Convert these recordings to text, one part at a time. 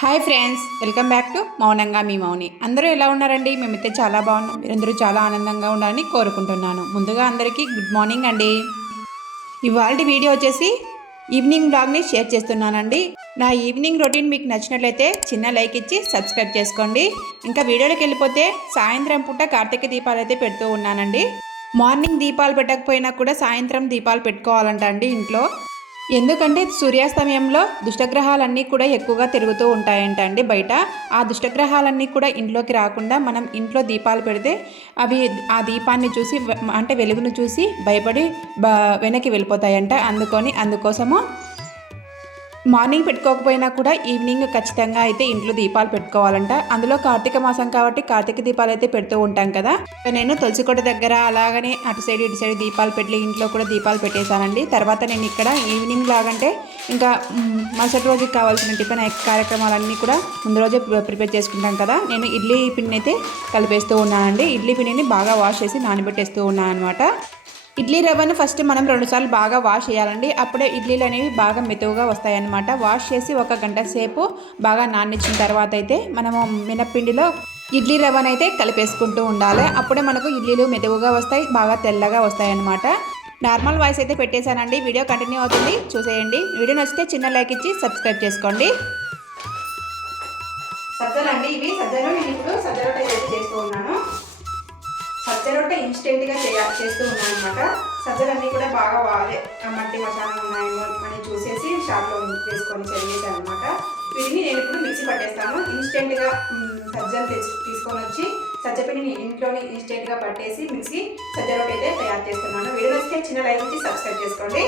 Hi friends, welcome back to మౌనంగా మీ మౌని. అందరూ ఎలా ఉన్నారండి? మేమైతే చాలా బాగున్నాం. మీరందరూ చాలా ఆనందంగా ఉండాలని కోరుకుంటున్నాను. ముందుగా అందరికీ గుడ్ మార్నింగ్ అండి. ఇవాళ వీడియో వచ్చేసి ఈవినింగ్ బ్లాగ్ని షేర్ చేస్తున్నానండి. నా ఈవినింగ్ రొటీన్ మీకు నచ్చినట్లయితే చిన్న లైక్ ఇచ్చి సబ్స్క్రైబ్ చేసుకోండి. ఇంకా వీడియోలోకి వెళ్ళిపోతే సాయంత్రం పూట కార్తీక దీపాలు అయితే పెడుతూ ఉన్నానండి. మార్నింగ్ దీపాలు పెట్టకపోయినా కూడా సాయంత్రం దీపాలు పెట్టుకోవాలంట అండి ఇంట్లో. ఎందుకంటే సూర్యాస్తమయంలో దుష్టగ్రహాలన్నీ కూడా ఎక్కువగా తిరుగుతూ ఉంటాయంట అండి బయట. ఆ దుష్టగ్రహాలన్నీ కూడా ఇంట్లోకి రాకుండా మనం ఇంట్లో దీపాలు పెడితే అవి ఆ దీపాన్ని చూసి అంటే వెలుగును చూసి భయపడి వెనక్కి వెళ్ళిపోతాయంట. అందుకోసము మార్నింగ్ పెట్టుకోకపోయినా కూడా ఈవినింగ్ ఖచ్చితంగా అయితే ఇంట్లో దీపాలు పెట్టుకోవాలంట. అందులో కార్తీక మాసం కాబట్టి కార్తీక దీపాలు అయితే పెడుతూ ఉంటాం కదా. నేను తులసికోట దగ్గర అలాగనే అటు సైడ్ ఇటు సైడ్ దీపాలు పెట్టి ఇంట్లో కూడా దీపాలు పెట్టేశానండి. తర్వాత నేను ఇక్కడ ఈవినింగ్ లాగంటే ఇంకా మరుసటి రోజుకి కావాల్సిన టిఫిన్ కార్యక్రమాలన్నీ కూడా ముందు రోజే ప్రిపేర్ చేసుకుంటాం కదా. నేను ఇడ్లీ పిండిని అయితే కలిపేస్తూ ఉన్నానండి. ఇడ్లీ పిండిని బాగా వాష్ చేసి నానబెట్టేస్తూ ఉన్నాను అనమాట. ఇడ్లీ రవ్వను ఫస్ట్ మనం 2 సార్లు బాగా వాష్ చేయాలండి. అప్పుడే ఇడ్లీలు అనేవి బాగా మెతువుగా వస్తాయన్నమాట. వాష్ చేసి 1 గంట సేపు బాగా నానిచ్చిన తర్వాత అయితే మనము మినప్పిండిలో ఇడ్లీ రవ్వను అయితే కలిపేసుకుంటూ ఉండాలి. అప్పుడే మనకు ఇడ్లీలు మెతువుగా వస్తాయి, బాగా తెల్లగా వస్తాయి అన్నమాట. నార్మల్ వాయిస్ అయితే పెట్టేశానండి. వీడియో కంటిన్యూ అవుతుంది, చూసేయండి. వీడియో నచ్చితే చిన్న లైక్ ఇచ్చి సబ్స్క్రైబ్ చేసుకోండి. సజ్జలు అండి ఇవి. సజ్జలు నేను ఇప్పుడు సజ్జ రొట్టె చేస్తూ ఉన్నాను. సజ్జ రొట్టె ఇన్స్టెంట్గా చేస్తూ ఉన్నాను అనమాట. సజ్జలన్నీ కూడా బాగా మట్టి మసాలా ఉన్నాయేమో అని చూసేసి షాప్లో వేసుకొని చదివేసాను అనమాట. వీటిని నేను ఇప్పుడు మిక్సీ పట్టేస్తాను. ఇన్స్టెంట్గా సజ్జలు తీసుకొని వచ్చి సజ్జపిండిని ఇంట్లోని ఇన్స్టెంట్గా పట్టేసి మిక్సీ సజ్జ రొట్టె అయితే తయారు చేస్తున్నాను. వీడియో వస్తే చిన్న లైక్ ఇచ్చి సబ్స్క్రైబ్ చేసుకోండి.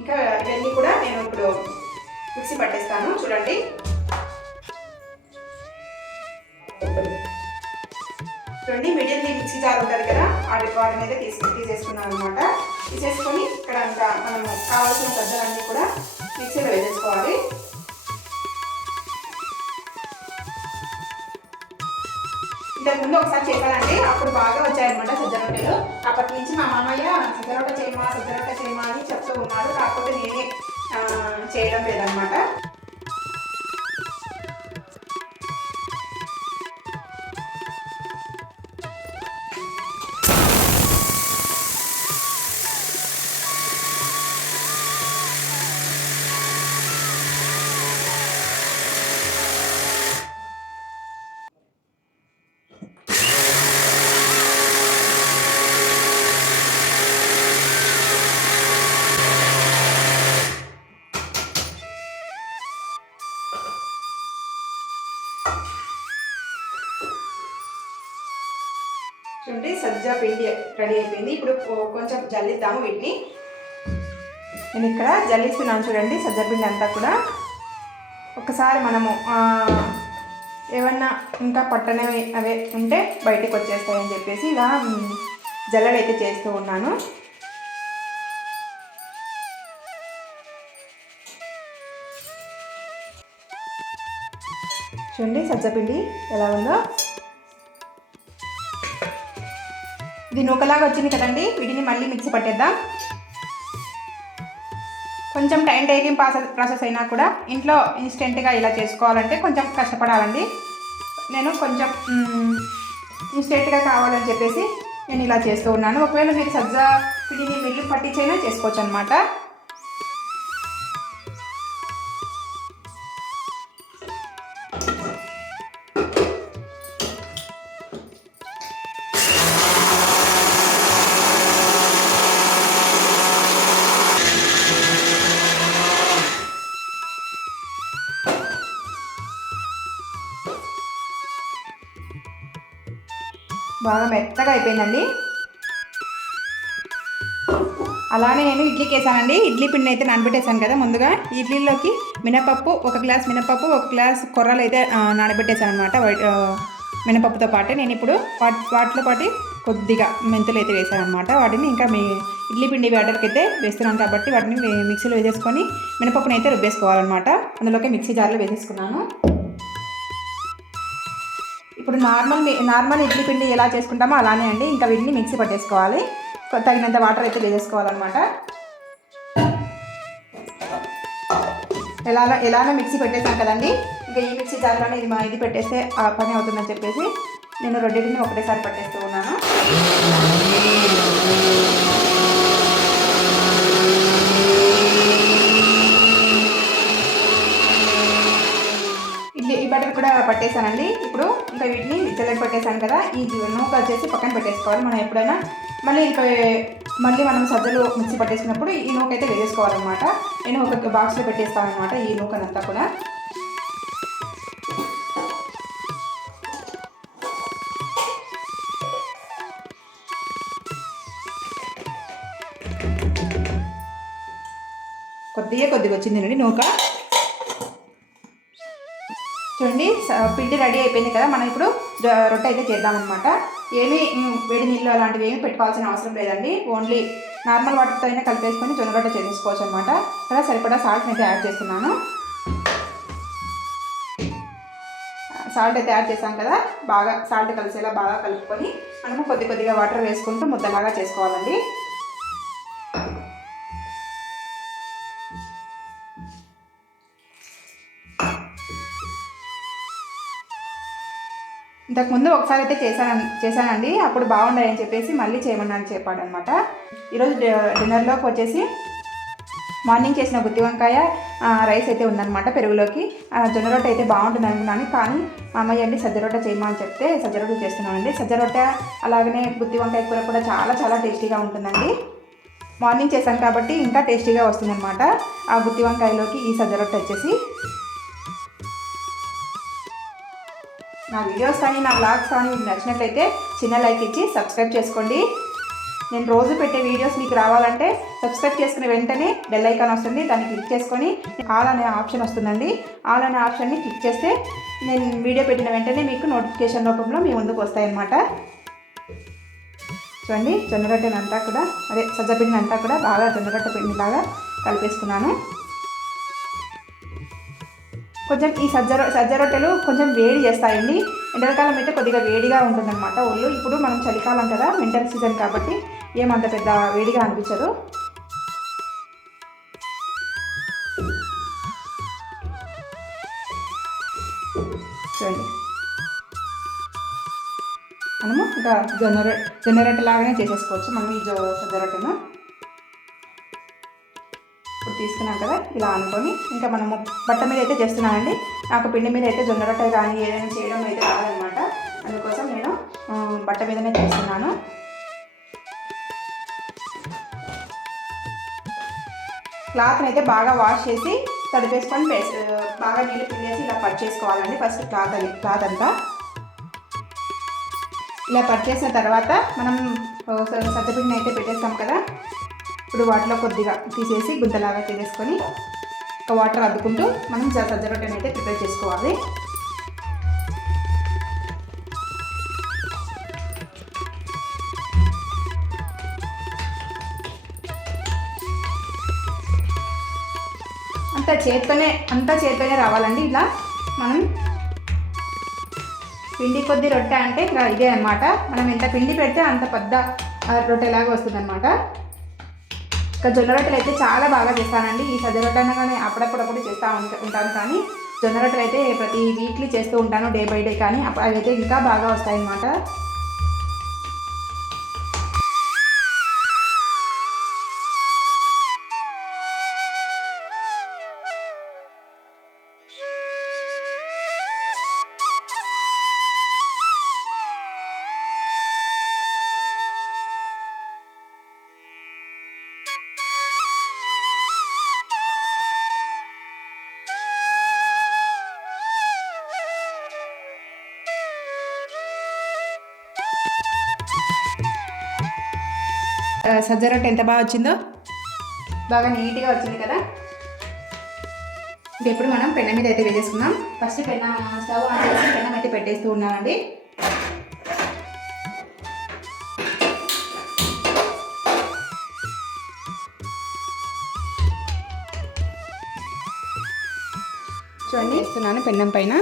ఇంకా ఇవన్నీ కూడా నేను ఇప్పుడు మిక్సీ పట్టేస్తాను. చూడండి, మీడియం మిక్సీ జార్ ఉంటుంది కదా, వాటిని అయితే తీసేసుకున్నాను అనమాట. తీసేసుకొని ఇక్కడ అంతా మనం కావాల్సిన సజ్జలన్నీ కూడా మిక్సీలో వేసేసుకోవాలి. ఇంతకుముందు ఒకసారి చేశానండి, అప్పుడు బాగా వచ్చాయన్నమాట సజ్జ రొట్టెలు. అప్పటి నుంచి మా మామయ్య సజ్జ రొట్టె చేయమా అని చెప్తూ ఉన్నాడు. కాకపోతే నేనే చేయడం లేదనమాట. చూడండి, సజ్జ పిండి రెడీ అయిపోయింది. ఇప్పుడు కొంచెం జల్లిద్దాము వీటిని. నేను ఇక్కడ జల్లిస్తున్నాను చూడండి. సజ్జ పిండి అంతా కూడా ఒకసారి మనము ఏమన్నా ఇంకా పట్టనవి అవే ఉంటే బయటకు వచ్చేస్తాయని చెప్పేసి ఇలా జల్లడైతే చేస్తూ ఉన్నాను. చూడండి సజ్జపిండి ఎలా ఉందో. ఇది నూకలాగా వచ్చింది కదండి. వీటిని మళ్ళీ మిక్సీ పట్టేద్దాం. కొంచెం టైం టేకింగ్ ప్రాసెస్ అయినా కూడా ఇంట్లో ఇన్స్టెంట్గా ఇలా చేసుకోవాలంటే కొంచెం కష్టపడాలండి. నేను కొంచెం ఇన్స్టెంట్గా కావాలని చెప్పేసి నేను ఇలా చేస్తూ ఉన్నాను. ఒకవేళ మీరు సజ్జ పిండిని మిల్లు పట్టించైనా చేసుకోవచ్చు అనమాట. బాగా మెత్తగా అయిపోయిందండి. అలానే నేను ఇడ్లీకి వేసానండి. ఇడ్లీ పిండి అయితే నానబెట్టేసాను కదా ముందుగా. ఇడ్లీలోకి మినపప్పు 1 గ్లాస్ మినపప్పు, 1 గ్లాస్ కొర్రలు అయితే నానబెట్టేసాను అనమాట. మినపప్పుతో పాటు నేను ఇప్పుడు వాటితో పాటు కొద్దిగా మెంతులు అయితే వేసాను అనమాట. వాటిని ఇంకా ఇడ్లీ పిండి బ్యాటర్కి అయితే వేస్తున్నాను కాబట్టి వాటిని మిక్సీలో వేసేసుకొని మినపప్పుని అయితే రుబ్బేసుకోవాలన్నమాట. అందులోకి మిక్సీ జార్లో వేసేసుకున్నాను. ఇప్పుడు నార్మల్ ఇడ్లీ పిండి ఎలా చేసుకుంటామో అలానే అండి. ఇంకా వీటిని మిక్సీ పట్టేసుకోవాలి. తగినంత వాటర్ అయితే వేసేసుకోవాలన్నమాట. ఎలానో మిక్సీ పెట్టేసాం కదండి. ఇంకా ఈ మిక్సీ జార్లోనే ఇది పెట్టేస్తే ఆ పని అవుతుందని చెప్పేసి నేను రెండింటిని ఒకటేసారి పట్టేస్తూ ఉన్నాను. ఈ బటర్ కూడా పట్టేశానండి. ఇప్పుడు ఇంకా వీటిని జల్లెడ పట్టేశాను కదా, ఈ నూక వచ్చేసి పక్కన పెట్టేసుకోవాలి. మనం ఎప్పుడైనా మళ్ళీ మనం సజ్జలు మిక్సీ పట్టేసినప్పుడు ఈ నూక అయితే వేసేసుకోవాలన్నమాట. నేను ఒక బాక్స్లో పెట్టేస్తాను అనమాట ఈ నూకనంతా కూడా. కొద్దిగా వచ్చిందండి నూక. చూడండి పిండి రెడీ అయిపోయింది కదా, మనం ఇప్పుడు రొట్టె అయితే చేద్దామన్నమాట. ఏమీ వేడి నీళ్ళు అలాంటివి ఏమీ పెట్టుకోవాల్సిన అవసరం లేదండి. ఓన్లీ నార్మల్ వాటర్తో అయినా కలిపేసుకొని జొన్న రొట్టె చేసేసుకోవచ్చు అనమాట. ఇక్కడ సరిపడా సాల్ట్ అయితే యాడ్ చేస్తున్నాను. సాల్ట్ అయితే యాడ్ చేసాం కదా, బాగా సాల్ట్ కలిసేలా బాగా కలుపుకొని మనము కొద్దిగా వాటర్ వేసుకుంటూ ముద్దలాగా చేసుకోవాలండి. ఇంతకుముందు ఒకసారి అయితే చేశానండి, అప్పుడు బాగుండాయని చెప్పేసి మళ్ళీ చేయమని చెప్పాడనమాట. ఈరోజు డిన్నర్లోకి వచ్చేసి మార్నింగ్ చేసిన గుత్తి వంకాయ రైస్ అయితే ఉందన్నమాట పెరుగులోకి. జొన్న రొట్టె అయితే బాగుంటుంది అనుకున్నాను, కానీ మా అమ్మయ్య అండి సజ్జ రొట్టె చేయమని చెప్తే సజ్జ రొట్టె చేస్తున్నానండి. సజ్జ రొట్టె అలాగనే గుత్తి వంకాయ కూర కూడా చాలా టేస్టీగా ఉంటుందండి. మార్నింగ్ చేశాను కాబట్టి ఇంకా టేస్టీగా వస్తుందన్నమాట ఆ గుత్తి వంకాయలోకి ఈ సజ్జ రొట్టె వచ్చేసి. నా వీడియోస్ కానీ నా వ్లాగ్స్ కానీ మీకు నచ్చినట్లయితే చిన్న లైక్ ఇచ్చి సబ్స్క్రైబ్ చేసుకోండి. నేను రోజు పెట్టే వీడియోస్ మీకు రావాలంటే సబ్స్క్రైబ్ చేసుకునే వెంటనే బెల్ ఐకాన్ వస్తుంది, దాన్ని క్లిక్ చేసుకొని ఆల్ అనే ఆప్షన్ వస్తుందండి. ఆల్ అనే ఆప్షన్ని క్లిక్ చేస్తే నేను వీడియో పెట్టిన వెంటనే మీకు నోటిఫికేషన్ రూపంలో మీ ముందుకు వస్తాయన్నమాట. చూడండి జొన్న రొట్టెని అంతా కూడా సజ్జపిండిని అంతా కూడా బాగా జొన్న రొట్టె పిండిలాగా కలిపేసుకున్నాను. కొంచెం ఈ సజ్జ రొట్టెలు కొంచెం వేడి చేస్తాయండి. ఎండాకాలం అయితే కొద్దిగా వేడిగా ఉంటుందన్నమాట ఒళ్ళు. ఇప్పుడు మనం చలికాలం కదా, వింటర్ సీజన్ కాబట్టి ఏమంత పెద్ద వేడిగా అనిపించదు. చూడండి మనము ఇంకా జొన్న రొట్టె లాగానే చేసేసుకోవచ్చు మనం ఈ సజ్జ రొట్టెను. ఇప్పుడు తీసుకున్నాం కదా, ఇలా అనుకొని ఇంకా మనము బట్ట మీద అయితే చేస్తున్నానండి. నాకు పిండి మీద అయితే జొన్న రొట్టె కానీ ఏదైనా చేయడం అయితే రాదనమాట. అందుకోసం నేను బట్ట మీదనే చేస్తున్నాను. క్లాత్ని అయితే బాగా వాష్ చేసి తడిపేసుకొని బాగా నీళ్ళు పిండేసి ఇలా కట్ చేసుకోవాలండి. ఫస్ట్ క్లాత్ అంతా ఇలా కట్ చేసిన తర్వాత మనం సజ్జపిండిని అయితే పెట్టేస్తాం కదా, ఇప్పుడు వాటిలో కొద్దిగా తీసేసి గుంతలాగా చేసేసుకొని ఒక వాటర్ అద్దుకుంటూ మనం సజ్జ రొట్టెని అయితే ప్రిపేర్ చేసుకోవాలి. అంతా చేత్తోనే రావాలండి. ఇలా మనం పిండి కొద్ది రొట్టె అంటే ఇంకా ఇదే అనమాట. మనం ఎంత పిండి పెడితే అంత పెద్ద రొట్టెలాగా వస్తుందన్నమాట. ఇంకా జొన్న రొట్టెలు అయితే చాలా బాగా చేస్తానండి. ఈ సజ్జ రొట్టె కానీ అప్పుడప్పుడు చేస్తూ ఉంటాను, కానీ జొన్న రొట్టెలు అయితే ప్రతి వీక్లీ చేస్తూ ఉంటాను, డే బై డే. కానీ అవి అయితే ఇంకా బాగా వస్తాయన్నమాట. సజ్జ రొట్టె ఎంత బాగా వచ్చిందో, బాగా నీట్గా వచ్చింది కదా. ఇప్పుడు మనం పెనం మీద అయితే వేసేసుకున్నాం. ఫస్ట్ స్టవ్ ఆన్ చేసి పెనం అయితే పెట్టేస్తూ ఉన్నానండి. చూడండి వేస్తున్నాను పెనం పైన.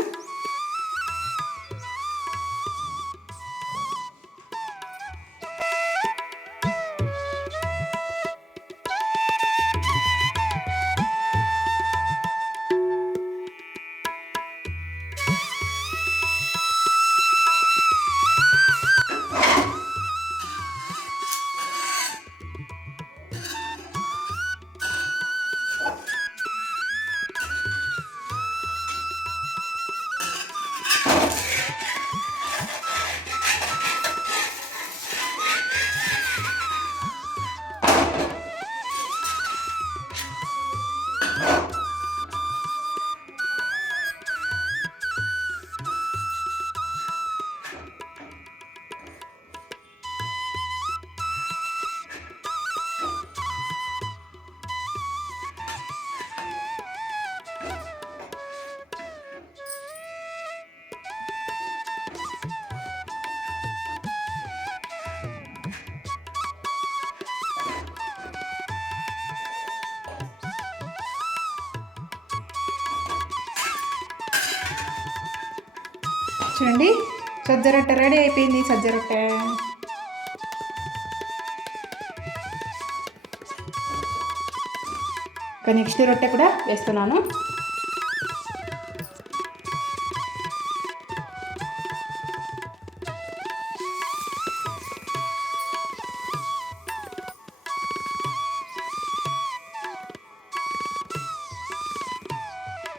చూడండి సజ్జ రొట్టె రెడీ అయిపోయింది. సజ్జ రొట్టె ఇంకా నెక్స్ట్ రొట్టె కూడా వేస్తున్నాను.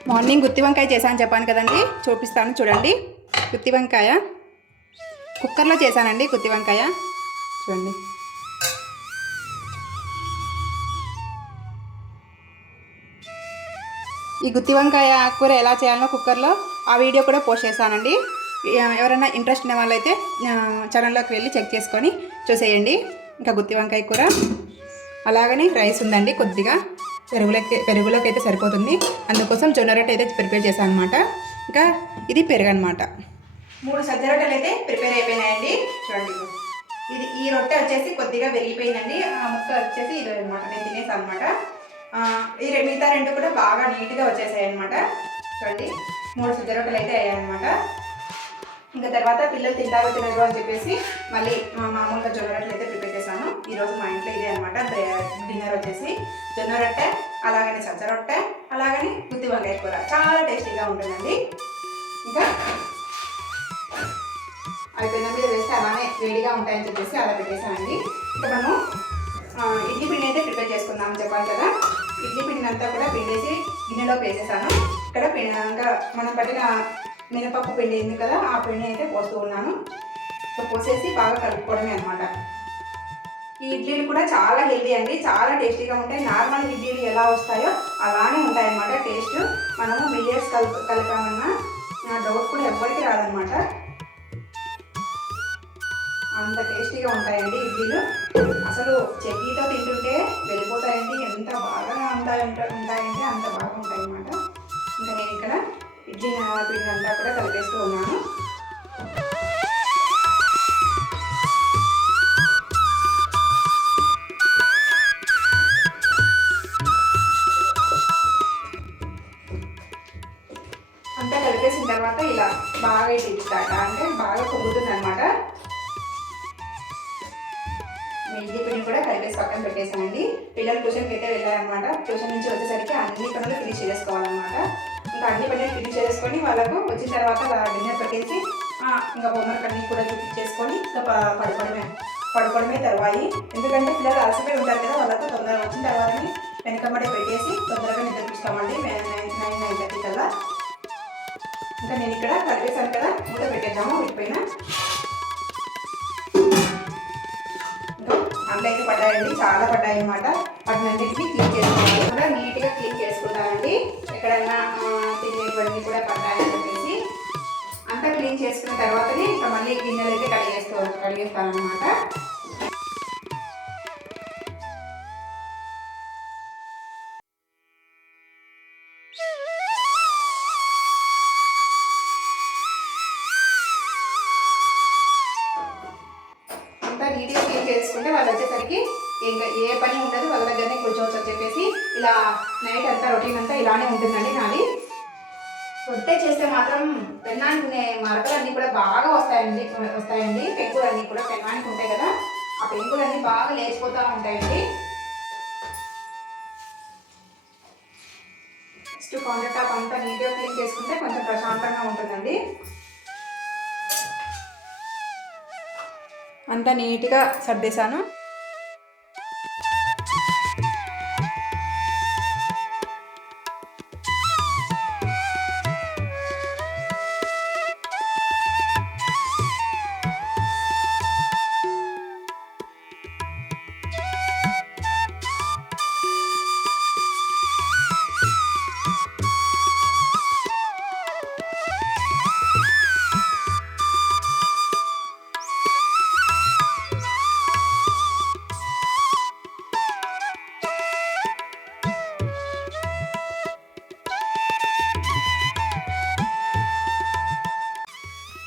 మార్నింగ్ గుత్తి వంకాయ చేశాను చెప్పాను కదండి, చూపిస్తాను చూడండి. గుత్తి వంకాయ కుక్కర్లో చేశానండి. గుత్తి వంకాయ చూడండి. ఈ గుత్తి వంకాయ కూర ఎలా చేయాలో కుక్కర్లో ఆ వీడియో కూడా పోస్ట్ చేశానండి. ఎవరైనా ఇంట్రెస్ట్ ఉన్న వాళ్ళైతే ఛానల్లోకి వెళ్ళి చెక్ చేసుకొని చూసేయండి. ఇంకా గుత్తి వంకాయ కూర అలాగని రైస్ ఉందండి, కొద్దిగా పెరుగులోకి అయితే సరిపోతుంది. అందుకోసం జొన్న రొట్టె అయితే ప్రిపేర్ చేశాను అనమాట. ఇంకా ఇది పెరుగు అనమాట. 3 సజ్జ రొట్టెలు అయితే ప్రిపేర్ అయిపోయినాయండి. చూడండి, ఈ రొట్టె వచ్చేసి కొద్దిగా వెరిగిపోయిందండి. ఆ ముక్క వచ్చేసి ఇది అనమాట, నేను తినేసాను అనమాట. ఈ మిగతా 2 కూడా బాగా నీట్గా వచ్చేసాయి అనమాట. చూడండి 3 సజ్జ రొట్టెలు అయితే అయ్యాయన్నమాట. ఇంకా తర్వాత పిల్లలు తింటారో తినరు అని చెప్పేసి మళ్ళీ మామూలుగా జొన్న రొట్టెలు అయితే ప్రిపేర్ చేశాను. ఈరోజు మా ఇంట్లో ఇదే అనమాట డిన్నర్ వచ్చేసి జొన్న రొట్టె, అలాగనే సజ్జ రొట్టె, అలాగని గుత్తి వంకాయ కూర. చాలా టేస్టీగా ఉంటుందండి. ఇంకా అవి పెన్న మీద వేస్తే అలానే వేడిగా ఉంటాయని చెప్పేసి అలా పెట్టేసానండి. ఇంకా మనం ఇడ్లీ పిండి అయితే ప్రిపేర్ చేసుకుందామని చెప్పాలి కదా. ఇడ్లీ పిండిని అంతా కూడా పిండేసి గిన్నెలోకి వేసేసాను. ఇక్కడ ఇంకా మనం పట్టిన మినపప్పు పిండి ఉంది కదా, ఆ పిండి అయితే పోస్తూ ఉన్నాను. సో పోసేసి బాగా కలుపుకోవడమే అనమాట. ఈ ఇడ్లీలు కూడా చాలా హెల్దీ అండి, చాలా టేస్టీగా ఉంటాయి. నార్మల్ ఇడ్లీలు ఎలా వస్తాయో అలానే ఉంటాయన్నమాట టేస్ట్. మనము మిల్లెట్స్ కలిపామన్నా డౌట్ కూడా ఎవ్వరికి రాదనమాట, అంత టేస్టీగా ఉంటాయండి ఇడ్లీలు. అసలు చట్నీతో తింటుంటే వెళ్ళిపోతాయండి, ఎంత బాగా ఉంటాయంటే అంత బాగా ఉంటాయి అన్నమాట. ఇంకా నేను ఇక్కడ ఇడ్లీ పిండి అంతా కూడా కలిపేస్తూ ఉన్నాను. అంతా కలిపేసిన తర్వాత ఇలా బాగా అంటే బాగా పొంగుతుంది అనమాట. ఇడ్లీ పిండి కూడా కలిపేసి పక్కన పెట్టేసానండి. పిల్లలు ట్యూషన్కి అయితే వెళ్ళారనమాట. ట్యూషన్ నుంచి వచ్చేసరికి అన్ని పనులు ఫినిష్ చేసుకోవాలన్నమాట. ఇంకా అన్ని పనులు ఫినిష్ చేసుకొని వాళ్ళకు వచ్చిన తర్వాత డిన్నర్ పెట్టేసి ఇంకా హోంవర్క్ అన్నీ కూడా చూపించేసుకొని ఇంకా పడుకోవడమే తర్వాయి. ఎందుకంటే పిల్లలు అలసిపోయి ఉంటారు కదా, వాళ్ళకు తొందరగా వచ్చిన తర్వాతని వెనకబడి పెట్టేసి తొందరగా నిద్రపిస్తామండి 9:30 కల్లా. ఇంకా నేను ఇక్కడ కలిపేసాను కదా, మూత పెట్టేద్దాము వీటిపైన. అండ్లు అయితే పడ్డాయండి, చాలా పడ్డాయి అన్నమాట. వాటినన్నింటినీ క్లీన్ చేసుకోవాలి, కూడా నీట్గా క్లీన్ చేసుకుంటానండి. ఎక్కడైనా తినేవన్నీ కూడా పడ్డాయని చెప్పేసి అంతా క్లీన్ చేసుకున్న తర్వాతనే ఇంకా మళ్ళీ గిన్నెలు అయితే కడిగేస్తాను అనమాట. నీట్గా క్లీన్ చేసుకుంటే వాళ్ళు వచ్చేసరికి ఇంకా ఏ పని ఉండదు, వాళ్ళ దగ్గరనే కూర్చోవచ్చు అని చెప్పేసి ఇలా నైట్ అంతా రొటీన్ అంతా ఇలానే ఉంటుందండి నాది. రొట్టె చేస్తే మాత్రం పెన్నానికి మరకలు అన్నీ కూడా బాగా వస్తాయండి. పెంకులు అన్నీ కూడా పెన్నానికి ఉంటాయి కదా, ఆ పెంకులు అన్నీ బాగా లేచిపోతూ ఉంటాయండి. నెక్స్ట్ కౌంటర్ టాప్ అంతా నీట్గా క్లీన్ చేసుకుంటే కొంచెం ప్రశాంతంగా ఉంటుందండి. అంతా నీట్గా సర్దేశాను.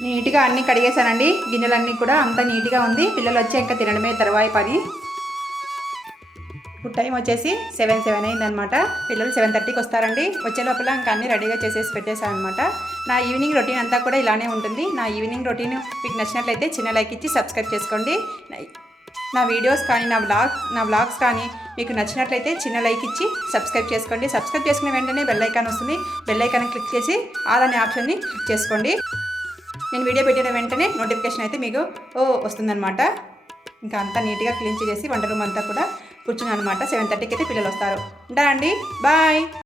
నీట్గా అన్నీ కడిగేసానండి. గిన్నెలన్నీ కూడా అంత నీట్గా ఉంది. పిల్లలు వచ్చి ఇంకా తినడమే తర్వాయి పని. ఇప్పుడు టైం వచ్చేసి 7 అయిందనమాట. పిల్లలు 7:30కి వస్తారండి. వచ్చే లోపల ఇంకా అన్నీ రెడీగా చేసేసి పెట్టేశాను అనమాట. నా ఈవినింగ్ రొటీన్ అంతా కూడా ఇలానే ఉంటుంది. నా ఈవినింగ్ రొటీన్ మీకు నచ్చినట్లయితే చిన్న లైక్ ఇచ్చి సబ్స్క్రైబ్ చేసుకోండి. నా వీడియోస్ కానీ నా వ్లాగ్స్ కానీ మీకు నచ్చినట్లయితే చిన్న లైక్ ఇచ్చి సబ్స్క్రైబ్ చేసుకోండి. సబ్స్క్రైబ్ చేసుకున్న వెంటనే బెల్ ఐకాన్ వస్తుంది. బెల్ ఐకాన్ క్లిక్ చేసి ఆల్ అనే ఆప్షన్ని క్లిక్ చేసుకోండి. నేను వీడియో పెట్టిన వెంటనే నోటిఫికేషన్ అయితే మీకు వస్తుందన్నమాట. ఇంకా అంతా నీట్గా క్లీన్ చేసి వంట రూమ్ అంతా కూడా కూర్చున్నాను అనమాట. 7:30కి అయితే పిల్లలు వస్తారు. ఉంటానండి, బాయ్.